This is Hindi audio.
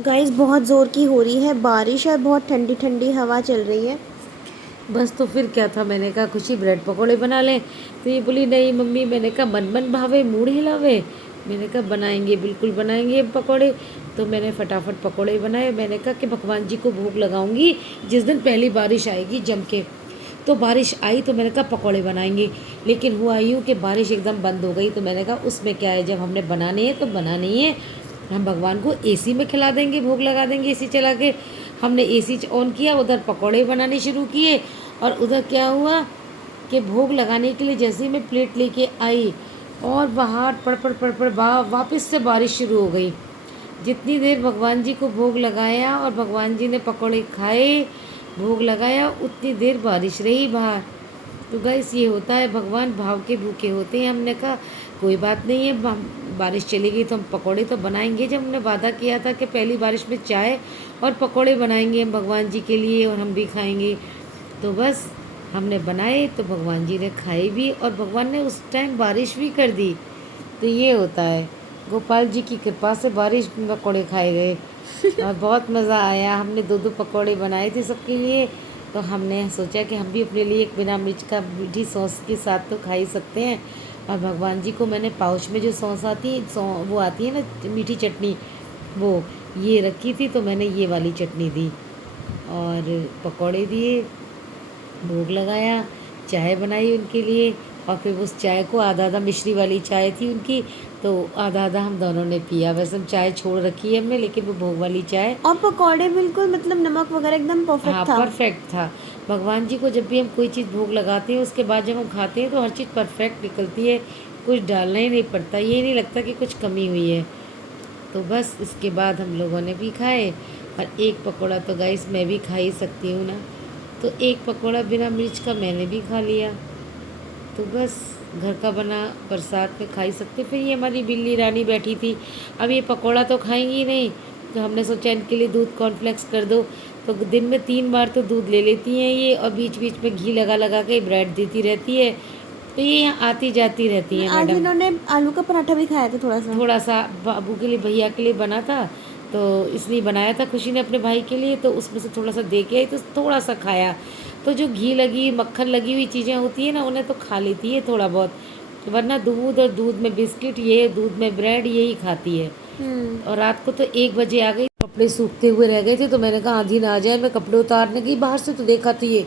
गाइस बहुत ज़ोर की हो रही है बारिश और बहुत ठंडी ठंडी हवा चल रही है। बस तो फिर क्या था, मैंने कहा खुशी ब्रेड पकौड़े बना लें। तो ये बोली नहीं मम्मी, मैंने कहा मन मन भावे मूड हिलावे। मैंने कहा बनाएंगे, बिल्कुल बनाएंगे पकौड़े। तो मैंने फटाफट पकौड़े बनाए। मैंने कहा कि भगवान जी को भोग लगाऊंगी जिस दिन पहली बारिश आएगी जम के। तो बारिश आई तो मैंने कहा पकौड़े बनाएंगे, लेकिन हुआ यूँ कि बारिश एकदम बंद हो गई। तो मैंने कहा उसमें क्या है, जब हमने बनाने हैं तो बनाने ही है। हम भगवान को एसी में खिला देंगे, भोग लगा देंगे एसी चला के। हमने एसी ऑन किया, उधर पकौड़े बनाने शुरू किए। और उधर क्या हुआ कि भोग लगाने के लिए जैसे ही मैं प्लेट लेके आई और बाहर पड़ वापस से बारिश शुरू हो गई। जितनी देर भगवान जी को भोग लगाया और भगवान जी ने पकौड़े खाए, भोग लगाया, उतनी देर बारिश रही बाहर। तो गाइस ये होता है, भगवान भाव के भूखे होते हैं। हमने कहा कोई बात नहीं है, बारिश चलेगी तो हम पकौड़े तो बनाएंगे। जब हमने वादा किया था कि पहली बारिश में चाय और पकौड़े बनाएंगे हम भगवान जी के लिए और हम भी खाएंगे, तो बस हमने बनाए तो भगवान जी ने खाए भी और भगवान ने उस टाइम बारिश भी कर दी। तो ये होता है, गोपाल जी की कृपा से बारिश में पकौड़े खाए गए और बहुत मज़ा आया। हमने दो दो पकौड़े बनाए थे सबके लिए। तो हमने सोचा कि हम भी अपने लिए एक बिना मिर्च का मीठी सॉस के साथ तो खा ही सकते हैं। और भगवान जी को मैंने पाउच में जो सॉस आती है, वो आती है ना मीठी चटनी, वो ये रखी थी तो मैंने ये वाली चटनी दी और पकौड़े दिए, भोग लगाया, चाय बनाई उनके लिए। और फिर उस चाय को आधा आधा, मिश्री वाली चाय थी उनकी, तो आधा आधा हम दोनों ने पिया। वैसे हम चाय छोड़ रखी है हमने, लेकिन वो भोग वाली चाय। और पकौड़े बिल्कुल मतलब नमक वगैरह एकदम हाँ परफेक्ट था। परफेक्ट था। भगवान जी को जब भी हम कोई चीज़ भोग लगाते हैं उसके बाद जब हम खाते हैं तो हर चीज़ परफेक्ट निकलती है, कुछ डालना ही नहीं पड़ता, ये नहीं लगता कि कुछ कमी हुई है। तो बस इसके बाद हम लोगों ने भी खाए। और एक पकौड़ा तो गाइस मैं भी खा ही सकती हूँ ना, तो एक पकौड़ा बिना मिर्च का मैंने भी खा लिया। तो बस घर का बना प्रसाद में खा ही सकते। फिर ये हमारी बिल्ली रानी बैठी थी, अब ये पकौड़ा तो खाएंगी नहीं, तो हमने सोचा इनके लिए दूध कॉर्नफ्लेक्स कर दो। तो दिन में 3 बार तो दूध ले लेती हैं ये, और बीच बीच में घी लगा लगा के ब्रेड देती रहती है। तो ये यहाँ आती जाती रहती हैं आज मैडम। इन्होंने आलू का पराठा भी खाया था थोड़ा सा। थोड़ा सा बाबू के लिए, भैया के लिए बना था, तो इसलिए बनाया था खुशी ने अपने भाई के लिए, तो उसमें से थोड़ा सा दे के आई तो थोड़ा सा खाया। तो जो घी लगी मक्खन लगी हुई चीज़ें होती है ना, उन्हें तो खा लेती है थोड़ा बहुत, वरना दूध और दूध में बिस्किट, ये दूध में ब्रेड, यही खाती है। हम्म। और रात को तो 1 बजे आ गई, कपड़े सूखते हुए रह गए थे, तो मैंने कहा आधी ना आ जाए, मैं कपड़े उतारने गई बाहर से तो देखा तो ये